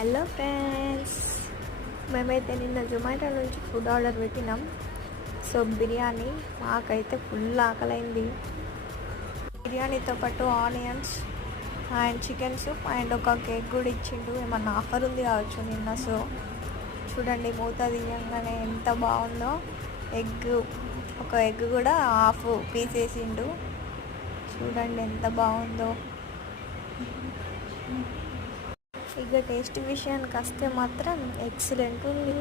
Hello friends, మేమైతే నిన్న జొమాటో నుంచి ఫుడ్ ఆర్డర్ పెట్టినాం. సో బిర్యానీ మాకైతే ఫుల్ ఆకలైంది. బిర్యానీతో పాటు onions and chicken soup and ఒక కేక్ కూడా ఇచ్చిండు. ఏమన్నా ఆఫర్ ఉంది కావచ్చు నిన్న. సో చూడండి, మూత తీయంగానే ఎంత బాగుందో. ఒక ఎగ్ కూడా హాఫ్ పీస్ వేసిండు. చూడండి ఎంత బాగుందో. ఇక టేస్ట్ విషయానికి వస్తే మాత్రం ఎక్సలెంట్ ఉంది.